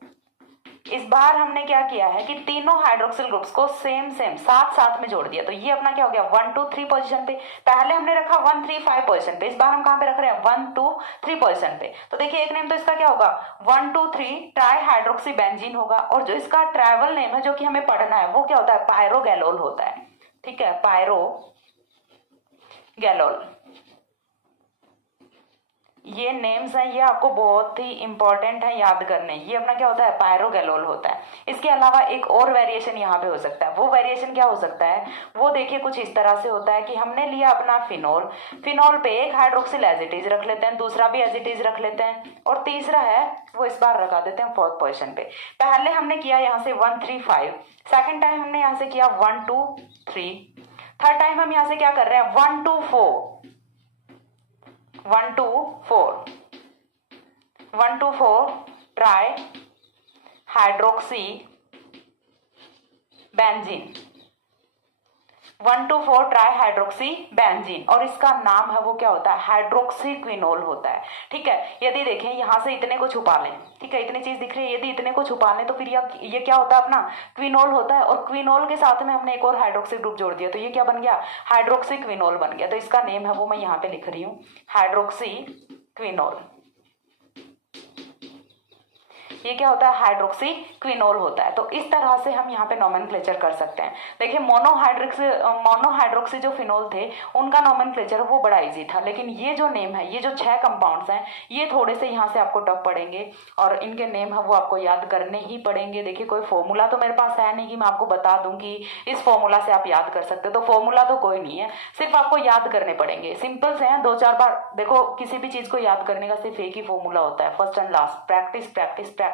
इस बार हमने क्या किया है कि तीनों हाइड्रोक्सिल ग्रुप्स को सेम साथ साथ में जोड़ दिया। तो ये अपना क्या हो गया, 1 2 3 पोजीशन पे। पहले हमने रखा 1 3 5 पोजीशन पे, इस बार हम कहाँ पे रख रहे हैं, 1 2 3 पोजीशन पे। तो देखिए एक नेम तो इसका क्या होगा, 1 2 3 ट्राईहाइड्रोक्सी बेंजीन होगा, और जो इसका ट्रैवल नेम है जो कि हमें पढ़ना है वो क्या होता है, पायरोगैलोल होता है। ठीक है, पायरोगैलोल गैलोल। ये नेम्स हैं, ये आपको बहुत ही इंपॉर्टेंट है याद करने। ये अपना क्या होता है, पायरोगैलोल होता है। इसके अलावा एक और वेरिएशन यहाँ पे हो सकता है। वो वेरिएशन क्या हो सकता है, वो देखिए कुछ इस तरह से होता है कि हमने लिया अपना फिनोल, फिनोल पे एक हाइड्रोक्सिल एज इट इज रख लेते हैं, दूसरा भी एज इट इज रख लेते हैं, और तीसरा है वो इस बार रखा देते हैं फोर्थ पोजिशन पे। पहले हमने किया यहाँ से 1 3 5, सेकेंड टाइम हमने यहाँ से किया 1 2 3, थर्ड टाइम हम यहाँ से क्या कर रहे हैं 1 2 4, 1 2 4, 1 2 4 try hydroxy benzene, 1 2 4 try hydroxy benzene, और इसका नाम है वो क्या होता है, हाइड्रोक्सी क्विनोल होता है। ठीक है, यदि देखें यहाँ से इतने को छुपा लें, ठीक है, इतनी चीज दिख रही है, यदि इतने को छुपा लें तो फिर ये क्या होता है अपना क्विनोल होता है, और क्विनोल के साथ में हमने एक और हाइड्रोक्सी ग्रुप जोड़ दिया, तो ये क्या बन गया, हाइड्रोक्सी क्विनोल बन गया। तो इसका नेम है वो मैं यहाँ पे लिख रही हूँ, हाइड्रोक्सी क्विनोल। ये क्या होता है, हाइड्रोक्सी क्विनोल होता है। तो इस तरह से हम यहाँ पे नोमेनक्लेचर कर सकते हैं। देखिए मोनोहाइड्रोक्सी जो फिनोल थे उनका नोमेनक्लेचर वो बड़ा इजी था, लेकिन ये जो नेम है, ये जो 6 कंपाउंड्स हैं, ये थोड़े से यहाँ से आपको टफ पड़ेंगे, और इनके नेम है वो आपको याद करने ही पड़ेंगे। देखिए कोई फॉर्मूला तो मेरे पास है नहीं कि मैं आपको बता दूं कि इस फॉर्मूला से आप याद कर सकते हो, तो फॉर्मूला तो कोई नहीं है, सिर्फ आपको याद करने पड़ेंगे। सिंपल से हैं, 2-4 बार देखो, किसी भी चीज को याद करने का सिर्फ एक ही फॉर्मूला होता है, first and last, practice practice practice.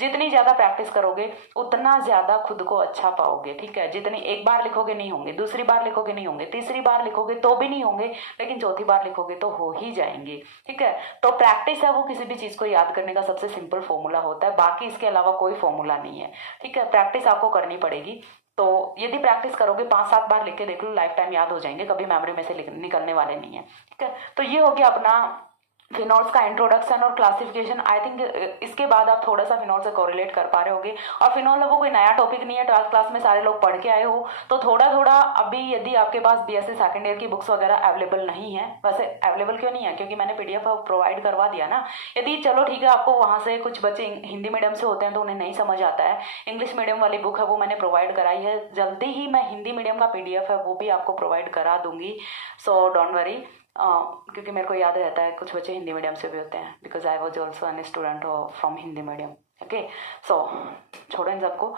जितनी ज्यादा प्रैक्टिस करोगे उतना ज्यादा खुद को अच्छा पाओगे। ठीक है, जितनी एक बार लिखोगे नहीं होंगे, दूसरी बार लिखोगे नहीं होंगे, तीसरी बार लिखोगे तो भी नहीं होंगे, लेकिन चौथी बार लिखोगे तो हो ही जाएंगे। ठीक है, तो प्रैक्टिस है वो किसी भी चीज को याद करने का सबसे सिंपल फॉर्मूला होता है, बाकी इसके अलावा कोई फॉर्मूला नहीं है। ठीक है, प्रैक्टिस आपको करनी पड़ेगी। तो यदि प्रैक्टिस करोगे 5-7 बार लिख के देख लो, लाइफ टाइम याद हो जाएंगे, कभी मेमोरी में से निकलने वाले नहीं है। ठीक है, तो ये हो गया अपना फिनोल्स का इंट्रोडक्शन और क्लासिफिकेशन। आई थिंक इसके बाद आप थोड़ा सा फिनोल से कोरिलेट कर पा रहे होगे। और फिनोल है वो कोई नया टॉपिक नहीं है, 12th क्लास में सारे लोग पढ़ के आए हो, तो थोड़ा थोड़ा अभी यदि आपके पास बीएससी सेकंड ईयर की बुक्स वगैरह अवेलेबल नहीं है, वैसे अवेलेबल क्यों नहीं है, क्योंकि मैंने पीडीएफ प्रोवाइड करवा दिया ना। यदि चलो ठीक है, आपको वहाँ से कुछ बच्चे हिंदी मीडियम से होते हैं तो उन्हें नहीं समझ आता है, इंग्लिश मीडियम वाली बुक है वो मैंने प्रोवाइड कराई है, जल्दी ही मैं हिंदी मीडियम का पीडीएफ है वो भी आपको प्रोवाइड करा दूंगी, सो डोंट वरी। क्योंकि मेरे को याद रहता है कुछ बच्चे हिंदी मीडियम से भी होते हैं, because I was also an student from Hindi medium. Okay, so छोड़ो इन सबको।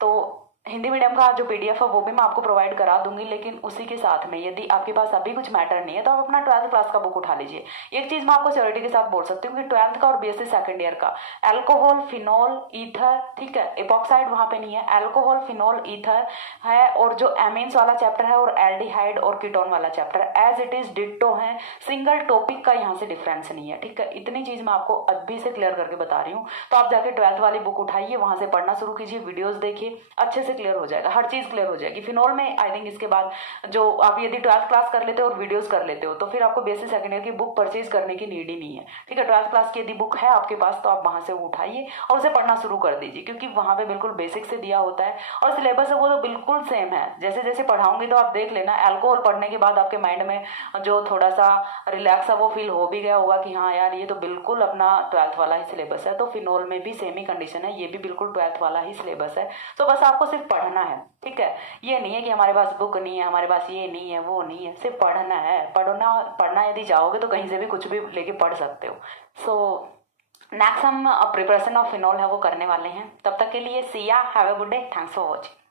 तो हिंदी मीडियम का जो पीडीएफ है वो भी मैं आपको प्रोवाइड करा दूंगी, लेकिन उसी के साथ में यदि आपके पास अभी कुछ मैटर नहीं है तो आप अपना 12th क्लास का बुक उठा लीजिए। एक चीज मैं आपको श्योरिटी के साथ बोल सकती हूँ कि 12th का और बीएससी सेकंड ईयर का अल्कोहल, फिनोल, ईथर, ठीक है, एपॉक्साइड वहां पे नहीं है, अल्कोहल, फिनोल, ईथर है, और जो एमीन्स वाला चैप्टर है और एल्डिहाइड और कीटोन वाला chapter as it is ditto है, सिंगल टॉपिक का यहाँ से डिफरेंस नहीं है। ठीक है, इतनी चीज मैं आपको अभी से क्लियर करके बता रही हूँ। तो आप जाके 12th वाली बुक उठाइए, वहां से पढ़ना शुरू कीजिए, वीडियोज देखिए, अच्छे से क्लियर हो जाएगा, हर चीज क्लियर हो जाएगी। फिनोल में आई थिंक इसके बाद जो आप यदि 12th क्लास कर लेते हो और वीडियोस कर लेते हो तो फिर आपको बीएससी सेकंड ईयर की बुक परचेज करने की नीड ही नहीं है। ठीक है, 12th क्लास की यदि बुक है आपके पास तो आप वहां से उठाइए और उसे पढ़ना शुरू कर दीजिए, क्योंकि वहां पे बिल्कुल बेसिक से दिया होता है और सिलेबस है वो तो बिल्कुल सेम है। जैसे जैसे पढ़ाऊंगी तो आप देख लेना, अल्कोहल पढ़ने के बाद आपके माइंड में जो थोड़ा सा रिलैक्स है वो फील हो भी गया होगा कि हाँ यार ये तो बिल्कुल अपना 12th वाला ही सिलेबस है। तो फिनोल में भी सेम ही कंडीशन है, ये भी बिल्कुल 12th वाला ही सिलेबस है। तो बस आपको सिर्फ पढ़ना है। ठीक है, ये नहीं है कि हमारे पास बुक नहीं है, हमारे पास ये नहीं है, वो नहीं है, सिर्फ पढ़ना है। पढ़ना यदि चाहोगे तो कहीं से भी कुछ भी लेके पढ़ सकते हो। सो नेक्स्ट हम प्रिपरेशन ऑफ फिनोल है वो करने वाले हैं। तब तक के लिए सी या, have a good day, thanks for watching.